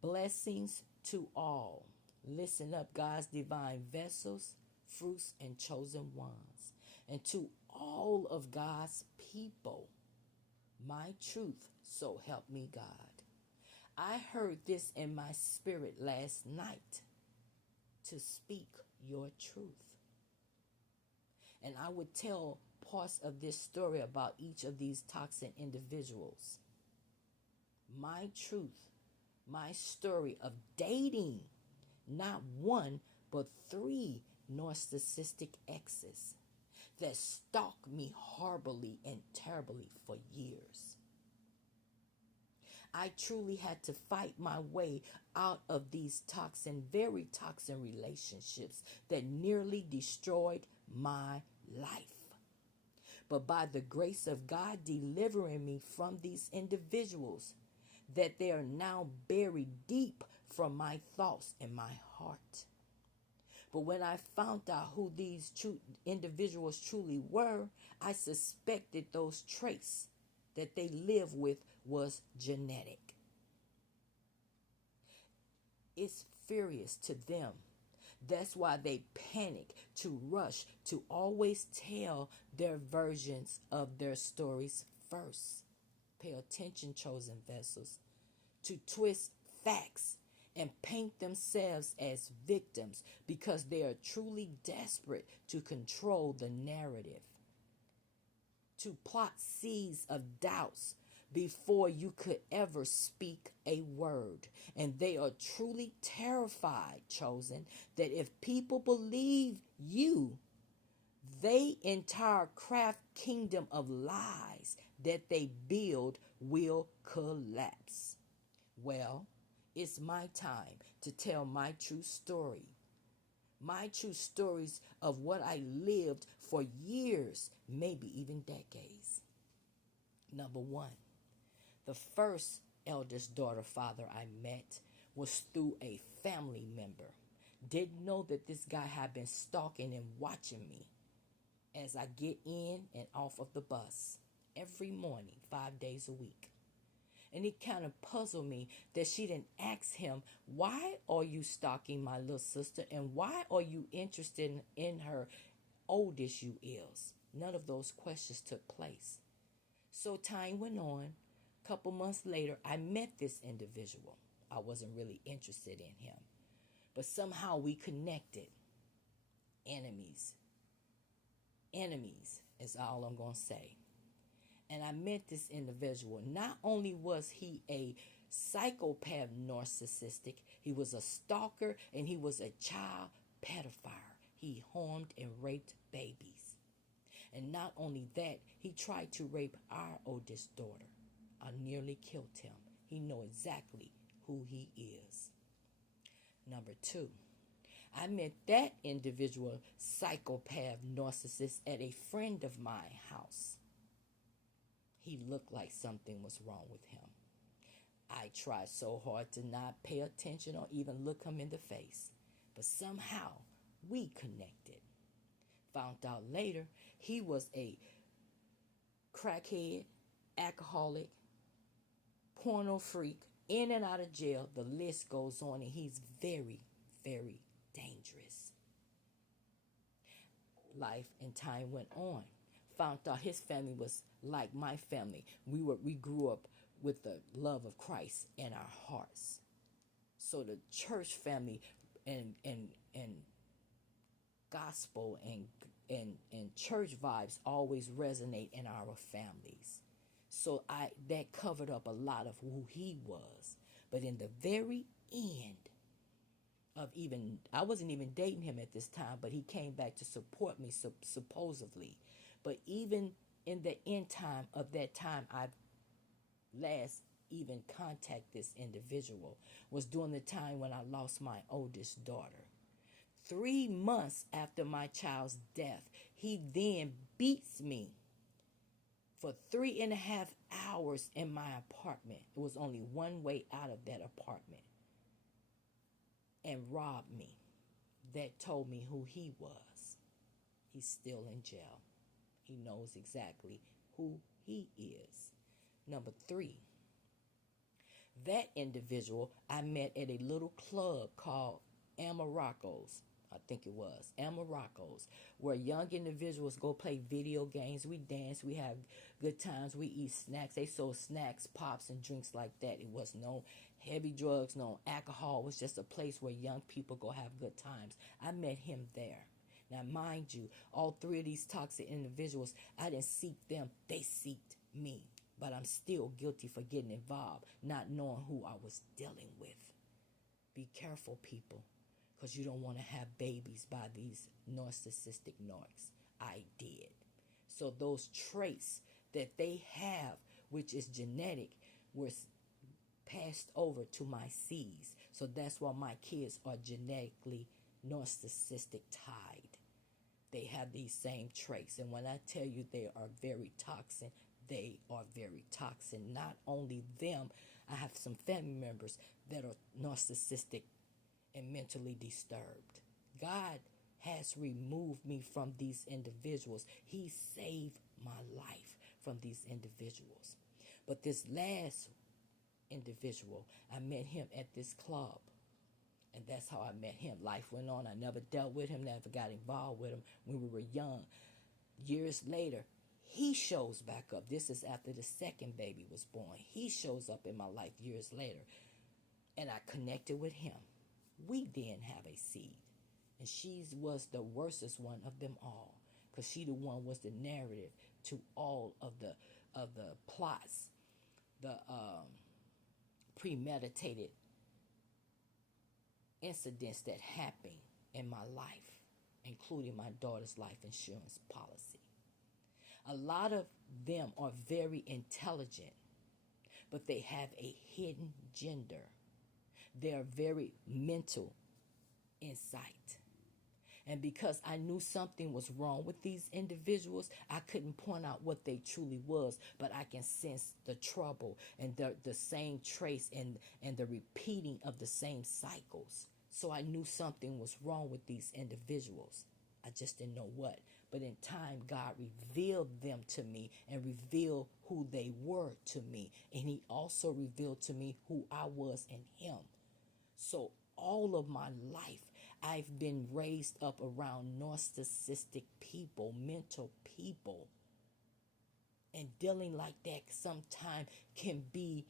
Blessings to all. Listen up, God's divine vessels, fruits, and chosen ones. And to all of God's people, my truth, so help me God. I heard this in my spirit last night to speak your truth. And I would tell parts of this story about each of these toxic individuals. My truth, my story of dating not one, but three narcissistic exes that stalked me horribly and terribly for years. I truly had to fight my way out of these toxic, very toxic relationships that nearly destroyed my life. But by the grace of God delivering me from these individuals, that they are now buried deep from my thoughts and my heart. But when I found out who these individuals truly were, I suspected those traits that they live with was genetic. It's furious to them. That's why they panic to rush to always tell their versions of their stories first. Pay attention, chosen vessels, to twist facts and paint themselves as victims because they are truly desperate to control the narrative, to plot seeds of doubts before you could ever speak a word. And they are truly terrified, chosen, that if people believe you, they entire craft kingdom of lies that they build will collapse. Well, it's my time to tell my true story. My true stories of what I lived for years, maybe even decades. Number one, the first eldest daughter father I met was through a family member. Didn't know that this guy had been stalking and watching me as I get in and off of the bus every morning, 5 days a week. And it kind of puzzled me that she didn't ask him, why are you stalking my little sister? And why are you interested in her old as you is? None of those questions took place. So time went on. A couple months later, I met this individual. I wasn't really interested in him. But somehow we connected. Enemies. Enemies is all I'm going to say. And I met this individual. Not only was he a psychopath narcissistic, he was a stalker and he was a child pedophile. He harmed and raped babies. And not only that, he tried to rape our oldest daughter. I nearly killed him. He knows exactly who he is. Number two, I met that individual psychopath narcissist at a friend of my house. He looked like something was wrong with him. I tried so hard to not pay attention or even look him in the face. But somehow we connected. Found out later he was a crackhead, alcoholic, porno freak, in and out of jail. The list goes on, and he's very, very dangerous. Life and time went on. Found out his family was like my family. We grew up with the love of Christ in our hearts. So the church family and gospel and church vibes always resonate in our families. So that covered up a lot of who he was. But in the very end of even, I wasn't even dating him at this time, but he came back to support me supposedly. But even in the end time of that time, I last even contact this individual was during the time when I lost my oldest daughter. 3 months after my child's death, he then beats me for 3.5 hours in my apartment. It was only one way out of that apartment. And robbed me. That told me who he was. He's still in jail. He knows exactly who he is. Number three, That individual I met at a little club called Amaracos. I think it was Amaracos, where young individuals go play video games. We dance, we have good times, we eat snacks. They sold snacks, pops, and drinks like that. It was no heavy drugs, no alcohol. It was just a place where young people go have good times. I met him there. Now, mind you, all three of these toxic individuals, I didn't seek them, they seeked me. But I'm still guilty for getting involved, not knowing who I was dealing with. Be careful, people, because you don't want to have babies by these narcissistic narcs. I did. So those traits that they have, which is genetic, were passed over to my seeds. So that's why my kids are genetically narcissistic tied. They have these same traits. And when I tell you they are very toxic, they are very toxic. Not only them, I have some family members that are narcissistic and mentally disturbed. God has removed me from these individuals. He saved my life from these individuals. But this last individual, I met him at this club. And that's how I met him. Life went on. I never dealt with him, never got involved with him when we were young. Years later, he shows back up. This is after the second baby was born. He shows up in my life years later. And I connected with him. We didn't have a seed. And she was the worstest one of them all. Because she the one was the narrative to all of the plots, the premeditated incidents that happened in my life, including my daughter's life insurance policy. A lot of them are very intelligent, but they have a hidden gender. They are very mental insight. And because I knew something was wrong with these individuals, I couldn't point out what they truly was, but I can sense the trouble and the same trace and the repeating of the same cycles. So I knew something was wrong with these individuals. I just didn't know what. But in time, God revealed them to me and revealed who they were to me. And he also revealed to me who I was in him. So all of my life, I've been raised up around narcissistic people, mental people. And dealing like that sometimes can be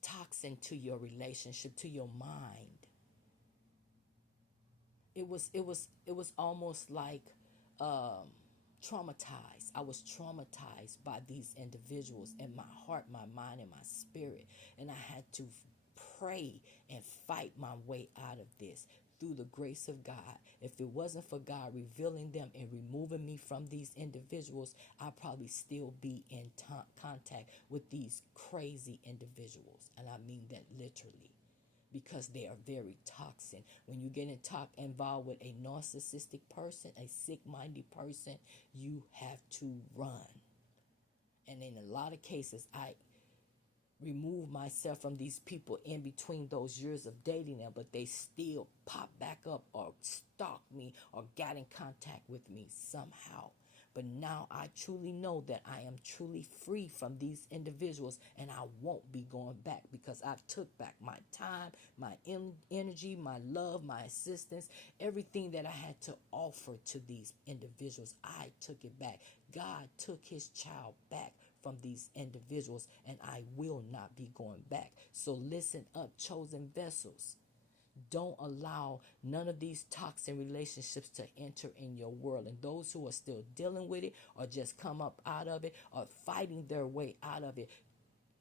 toxin to your relationship, to your mind. It was almost like traumatized. I was traumatized by these individuals in my heart, my mind, and my spirit. And I had to pray and fight my way out of this through the grace of God. If it wasn't for God revealing them and removing me from these individuals, I'd probably still be in contact with these crazy individuals. And I mean that literally, because they are very toxic. When you get involved with a narcissistic person, a sick-minded person, you have to run. And in a lot of cases, I remove myself from these people in between those years of dating them, but they still pop back up or stalk me or got in contact with me somehow. But now I truly know that I am truly free from these individuals, and I won't be going back because I've took back my time, my energy, my love, my assistance, everything that I had to offer to these individuals. I took it back. God took his child back from these individuals, and I will not be going back. So listen up, chosen vessels. Don't allow none of these toxic relationships to enter in your world. And those who are still dealing with it or just come up out of it or fighting their way out of it,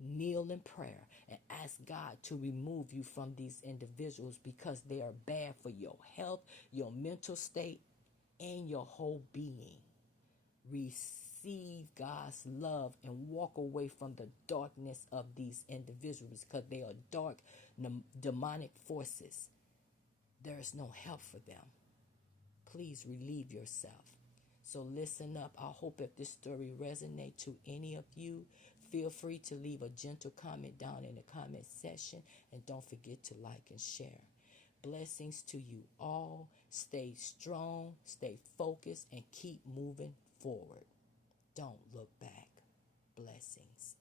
kneel in prayer and ask God to remove you from these individuals because they are bad for your health, your mental state, and your whole being. Receive God's love and walk away from the darkness of these individuals because they are dark, demonic forces. There is no help for them. Please relieve yourself. So listen up. I hope if this story resonates to any of you, feel free to leave a gentle comment down in the comment section, and don't forget to like and share. Blessings to you all. Stay strong, stay focused, and keep moving forward. Don't look back. Blessings.